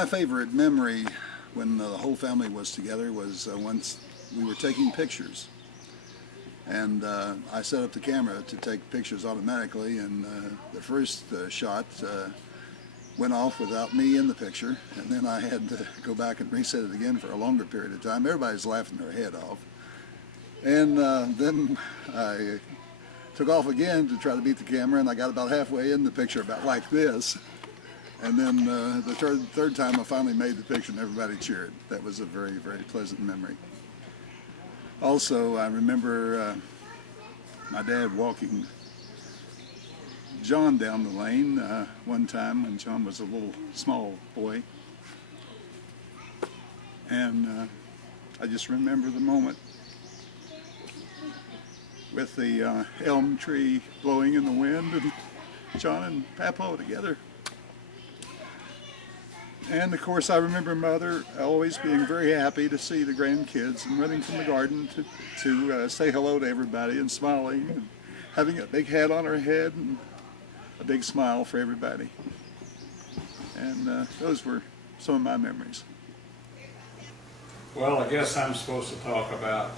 My favorite memory when the whole family was together was once we were taking pictures. And I set up the camera to take pictures automatically, and the first shot went off without me in the picture, and then I had to go back and reset it again for a longer period of time. Everybody's laughing their head off. And then I took off again to try to beat the camera, and I got about halfway in the picture, about like this. And then the third time I finally made the picture and everybody cheered. That was a very, very pleasant memory. Also, I remember my dad walking John down the lane one time when John was a little small boy. And I just remember the moment with the elm tree blowing in the wind and John and Papo together. And of course, I remember Mother always being very happy to see the grandkids and running from the garden to say hello to everybody and smiling and having a big hat on her head and a big smile for everybody. And those were some of my memories. Well, I guess I'm supposed to talk about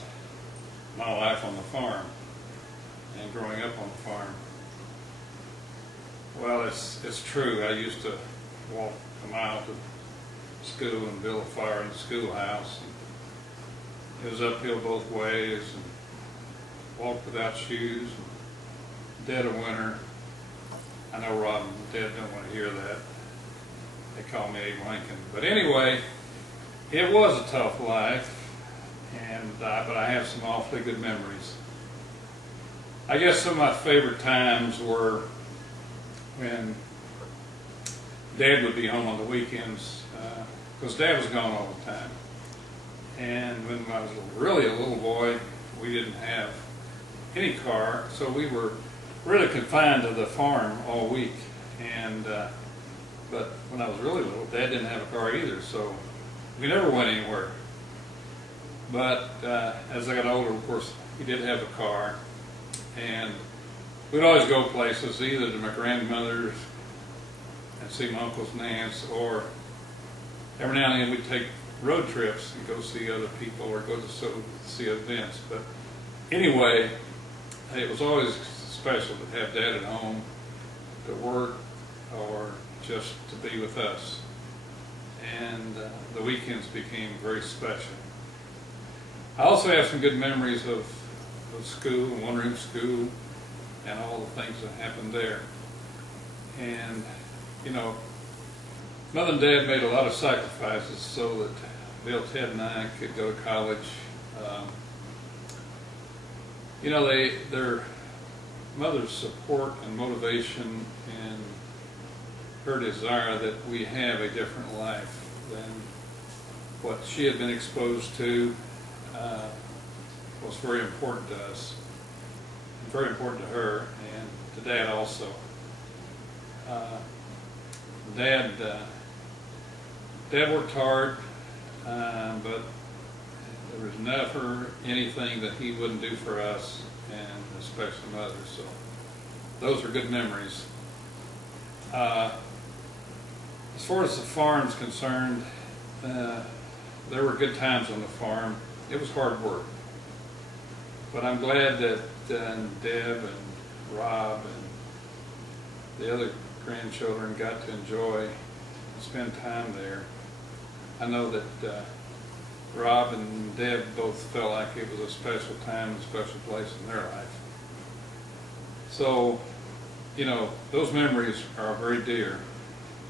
my life on the farm and growing up on the farm. Well, it's true. I used to walk a mile to school and build a fire in the schoolhouse. And it was uphill both ways, and walked without shoes, and dead of winter. I know Rob and Dad don't want to hear that. They call me Abe Lincoln. But anyway, it was a tough life, and but I have some awfully good memories. I guess some of my favorite times were when Dad would be home on the weekends, because Dad was gone all the time. And when I was really a little boy, we didn't have any car, so we were really confined to the farm all week. And but when I was really little, Dad didn't have a car either, so we never went anywhere. But as I got older, of course, he did have a car, and we'd always go places, either to my grandmother's and see my uncles and aunts, or every now and then we'd take road trips and go see other people or go to see events. But anyway, it was always special to have Dad at home to work or just to be with us. And the weekends became very special. I also have some good memories of school, one-room school, and all the things that happened there. And you know, Mother and Dad made a lot of sacrifices so that Bill, Ted, and I could go to college. You know, their mother's support and motivation and her desire that we have a different life than what she had been exposed to was very important to us, and very important to her and to Dad also. Dad worked hard, but there was never anything that he wouldn't do for us, and especially Mother. So those are good memories. As far as the farm's concerned, there were good times on the farm. It was hard work, but I'm glad that Deb and Rob and the other grandchildren got to enjoy and spend time there. I know that Rob and Deb both felt like it was a special time and a special place in their life. So, you know, those memories are very dear,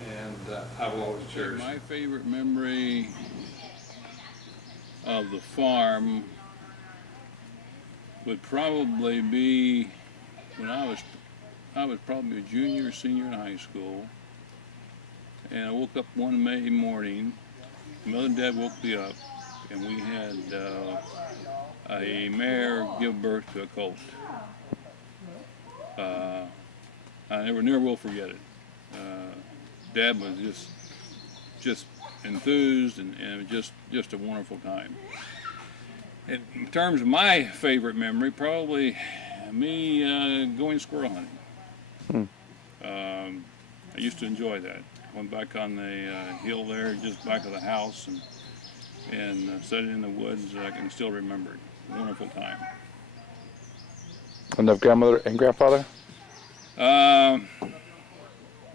and I will always cherish them. My favorite memory of the farm would probably be when I was probably a junior or senior in high school, and I woke up one May morning. Mother and Dad woke me up, and we had a mare give birth to a colt. I never will forget it. Dad was just enthused, and it was just a wonderful time. And in terms of my favorite memory, probably me going squirrel hunting. I used to enjoy that. Went back on the hill there, just back of the house, and set it in the woods. I can still remember it. Wonderful time. And the grandmother and grandfather? Well,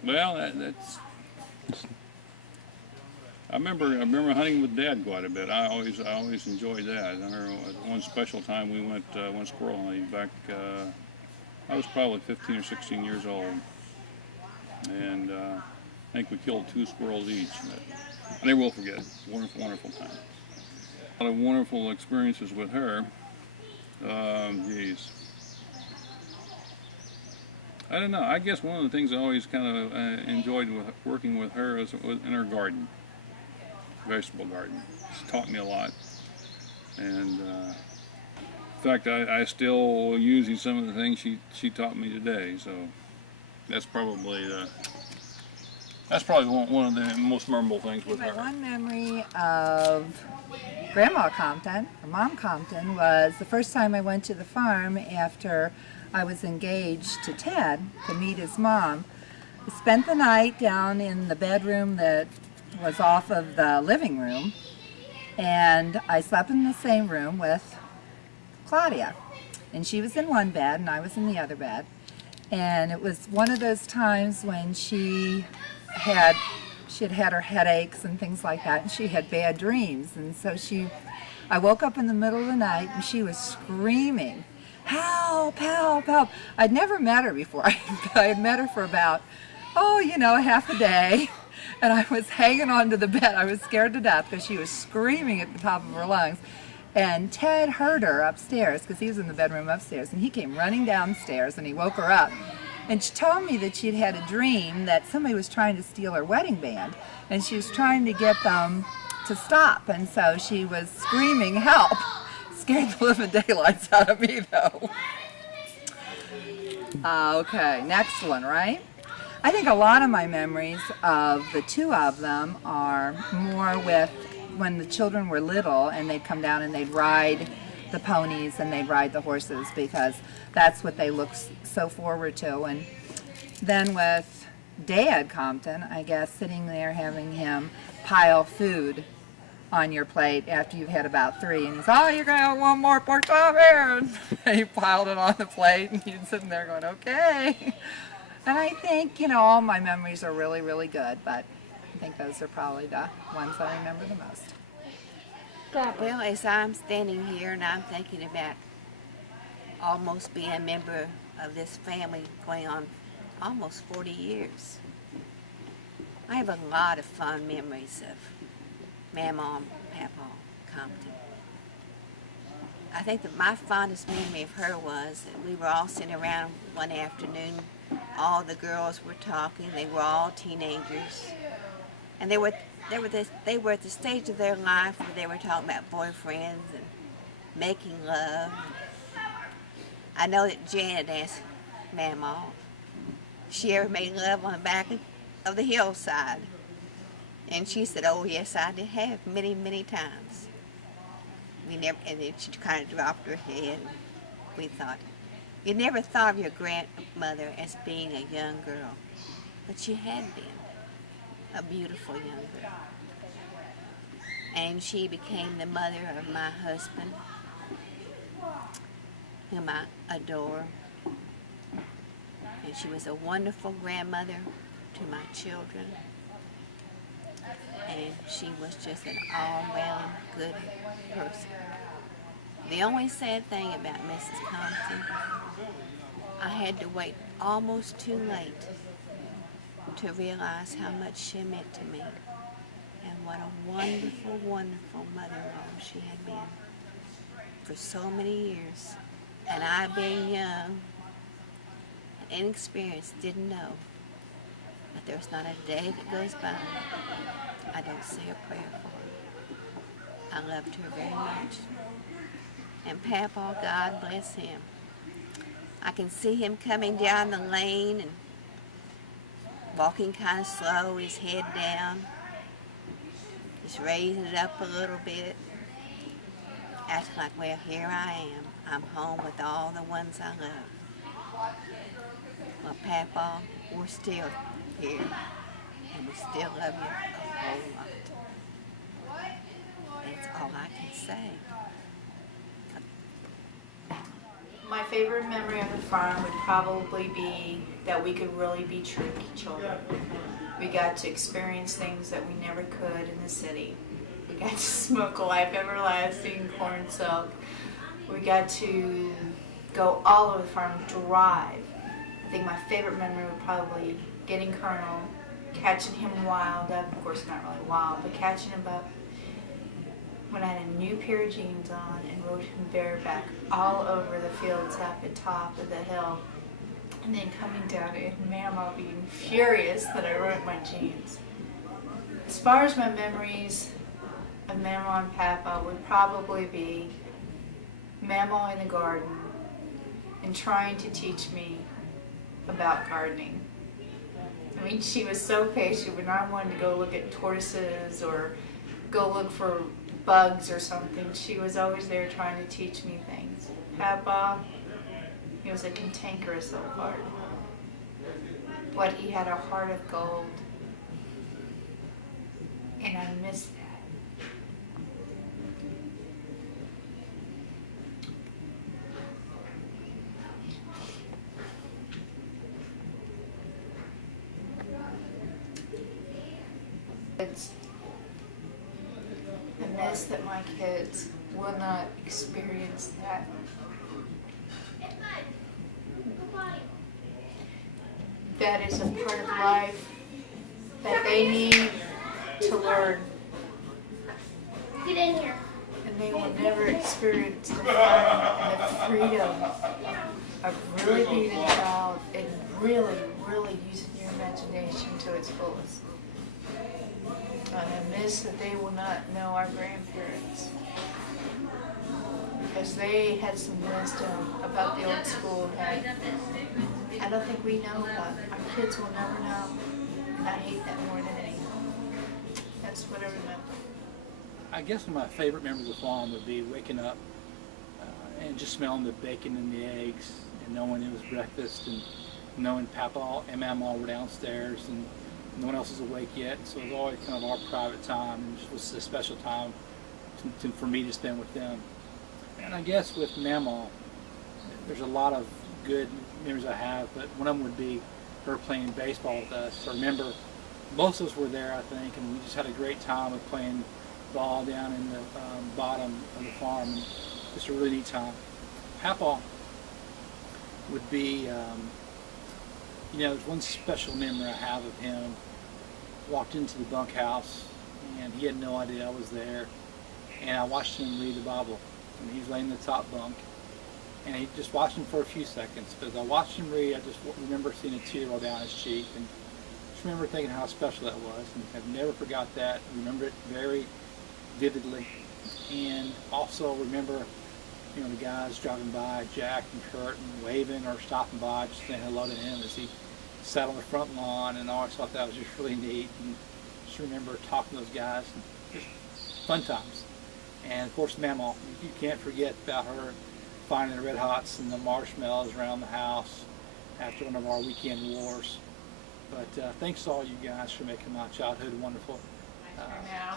that's. I remember hunting with Dad quite a bit. I always enjoyed that. I remember one special time we went squirrel hunting back. I was probably 15 or 16 years old, and I think we killed 2 squirrels each. I never will forget it. Wonderful, wonderful time. A lot of wonderful experiences with her. Geez. I don't know. I guess one of the things I always kind of enjoyed with working with her was in her garden, vegetable garden. It's taught me a lot, and in fact, I still use some of the things she taught me today. So that's probably one of the most memorable things with My her. one memory of Grandma Compton, or Mom Compton, was the first time I went to the farm after I was engaged to Ted to meet his mom. I spent the night down in the bedroom that was off of the living room, and I slept in the same room with Claudia. And she was in one bed and I was in the other bed. And it was one of those times when she had had her headaches and things like that, and she had bad dreams. And so I woke up in the middle of the night and she was screaming, "Help, help, help." I'd never met her before. I had met her for about, half a day. And I was hanging onto the bed. I was scared to death because she was screaming at the top of her lungs. And Ted heard her upstairs because he was in the bedroom upstairs. And he came running downstairs and he woke her up. And she told me that she'd had a dream that somebody was trying to steal her wedding band. And she was trying to get them to stop. And so she was screaming, "Help." Scared the living daylights out of me, though. Okay, next one, right? I think a lot of my memories of the 2 of them are more with when the children were little and they'd come down and they'd ride the ponies and they'd ride the horses because that's what they look so forward to. And then with Dad Compton, I guess, sitting there having him pile food on your plate after you've had about 3, and he's, "Oh, you're gonna have one more pork chop here," and he piled it on the plate, and you're sitting there going, "Okay." And I think, all my memories are really, really good, but I think those are probably the ones that I remember the most. Well, as I'm standing here and I'm thinking about almost being a member of this family going on almost 40 years, I have a lot of fond memories of Mama and Papa Compton. I think that my fondest memory of her was that we were all sitting around one afternoon. All the girls were talking. They were all teenagers, and they were at the stage of their life where they were talking about boyfriends and making love. I know that Janet asked Mama if she ever made love on the back of the hillside, and she said, "Oh yes, I did have many, many times." And then she kind of dropped her head. And we thought, you never thought of your grandmother as being a young girl, but she had been a beautiful young girl. And she became the mother of my husband, whom I adore. And she was a wonderful grandmother to my children. And she was just an all-round good person. The only sad thing about Mrs. Compton, I had to wait almost too late to realize how much she meant to me and what a wonderful, wonderful mother-in-law she had been for so many years. And I, being young and inexperienced, didn't know that there's not a day that goes by I don't say a prayer for her. I loved her very much. And Papa, God bless him. I can see him coming down the lane and walking kind of slow, his head down, just raising it up a little bit, acting like, well, here I am. I'm home with all the ones I love. Well, Papa, we're still here. and we still love you a whole lot. That's all I can say. My favorite memory of the farm would probably be that we could really be true children. We got to experience things that we never could in the city. We got to smoke a life everlasting corn silk. We got to go all over the farm, drive. I think my favorite memory would probably be getting Colonel, catching him wild up, of course not really wild, but catching him up when I had a new pair of jeans on and rode him bareback all over the fields up at top of the hill. And then coming down and Mama being furious that I ruined my jeans. As far as my memories of Mama and Papa would probably be Mama in the garden and trying to teach me about gardening. I mean, she was so patient when I wanted to go look at tortoises or go look for bugs or something. She was always there trying to teach me things. Papa, he was a cantankerous old heart, but he had a heart of gold, and I miss that. I miss that my kids will not experience that. That is a part of life that they need to learn. Get in here. And they will never experience the fun and the freedom of really being a child and really, really using your imagination to its fullest. And I miss that they will not know our grandparents, because they had some wisdom about the old school that I don't think we know about. Our kids will never know, and I hate that more than anything. That's what I remember. I guess my favorite memory of the farm would be waking up and just smelling the bacon and the eggs and knowing it was breakfast and knowing Papa and Mama were downstairs and no one else was awake yet. So it was always kind of our private time, and it was a special time for me to spend with them. And I guess with Mama, there's a lot of good memories I have, but one of them would be her playing baseball with us. I remember most of us were there, I think, and we just had a great time with playing ball down in the bottom of the farm. And just a really neat time. Papa would be, there's one special memory I have of him. Walked into the bunkhouse, and he had no idea I was there, and I watched him read the Bible. And he was laying in the top bunk, and he just watched him for a few seconds. But as I watched him read, I just remember seeing a tear roll down his cheek, and just remember thinking how special that was, and I've never forgot that. Remember it very vividly, and also remember, the guys driving by, Jack and Kurt, and waving or stopping by, just saying hello to him as he sat on the front lawn, and I always thought that was just really neat. And just remember talking to those guys, and just fun times. And of course, Mama, you can't forget about her finding the Red Hots and the marshmallows around the house after one of our weekend wars. But thanks to all you guys for making my childhood wonderful.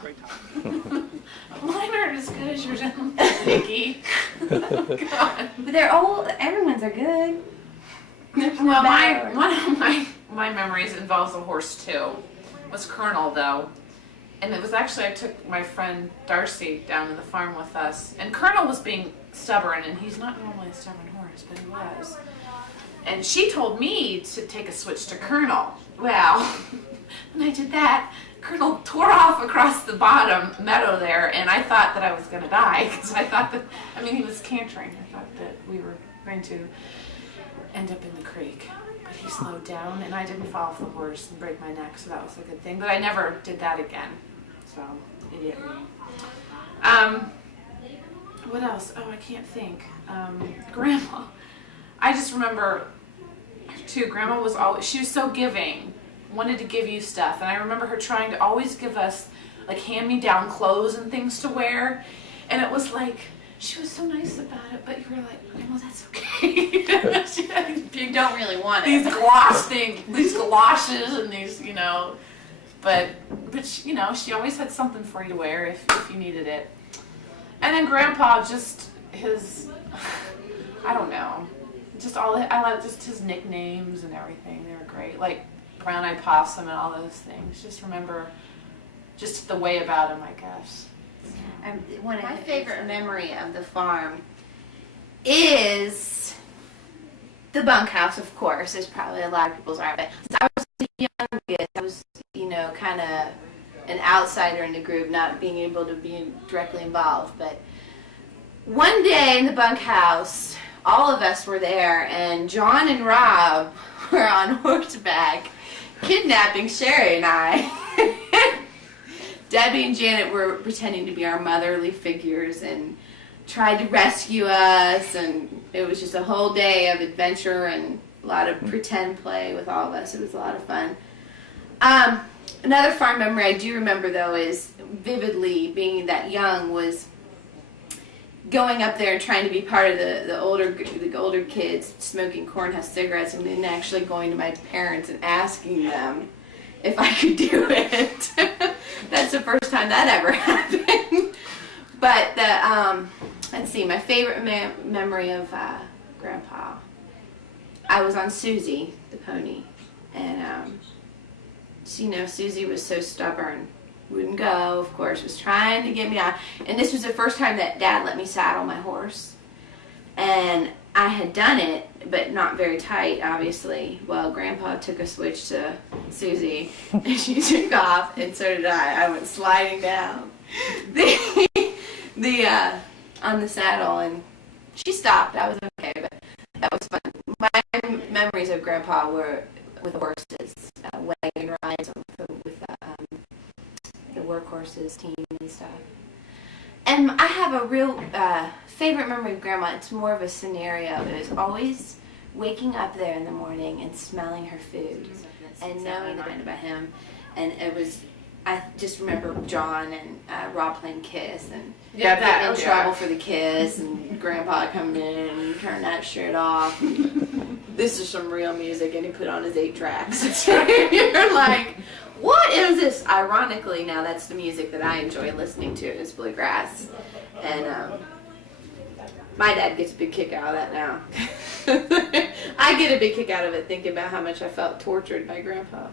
Great time. Mine aren't as good as yours, Nikki. God. But they're all, everyone's are good. Well, one of my memories involves a horse too. It was Colonel though. And it was actually, I took my friend Darcy down to the farm with us. And Colonel was being stubborn, and he's not normally a stubborn horse, but he was. And she told me to take a switch to Colonel. Well, when I did that, Colonel tore off across the bottom meadow there, and I thought that I was going to die, because I thought that, he was cantering. I thought that we were going to end up in the creek. But he slowed down, and I didn't fall off the horse and break my neck, so that was a good thing. But I never did that again. So, idiot me. What else? Oh, I can't think. Grandma. I just remember, too, Grandma was always, she was so giving, wanted to give you stuff. And I remember her trying to always give us, like, hand-me-down clothes and things to wear. And it was like, she was so nice about it, but you were like, Grandma, that's okay. You don't really want These it. galoshes and these, But you know, she always had something for you to wear if you needed it. And then Grandpa, just his, I don't know, I love just his nicknames and everything. They were great, like Brown Eyed Possum and all those things. Just remember, just the way about him, I guess. My favorite memory of the farm is the bunkhouse, of course. It's probably a lot of people's are, but since I was the youngest, I was, you know, kind of an outsider in the group, not being able to be directly involved. But one day in the bunkhouse, all of us were there, and John and Rob were on horseback kidnapping Sherry and I. Debbie and Janet were pretending to be our motherly figures and tried to rescue us, and it was just a whole day of adventure and a lot of pretend play with all of us. It was a lot of fun. Another farm memory I do remember, though, is vividly being that young was going up there and trying to be part of the older kids smoking cornhusk cigarettes, and then actually going to my parents and asking them if I could do it. That's the first time that ever happened. But let's see, my favorite memory of Grandpa, I was on Susie, the pony, and you know, Susie was so stubborn, wouldn't go, of course, was trying to get me on, and this was the first time that Dad let me saddle my horse, and I had done it, but not very tight, obviously. Well, Grandpa took a switch to Susie, and she took off, and so did I. I went sliding down on the saddle, and she stopped. I was okay, but that was fun. My memories of Grandpa were with the horses, wagon rides with the workhorses team and stuff. And I have a real favorite memory of Grandma. It's more of a scenario. It was always waking up there in the morning and smelling her food and knowing about him. And it was, I just remember John and Rob playing Kiss, and getting in trouble for the kiss, and Grandpa coming in and turning that shit off. This is some real music, and he put on his 8 tracks. You're like, what is this? Ironically, now that's the music that I enjoy listening to, is bluegrass. And my dad gets a big kick out of that now. I get a big kick out of it thinking about how much I felt tortured by Grandpa.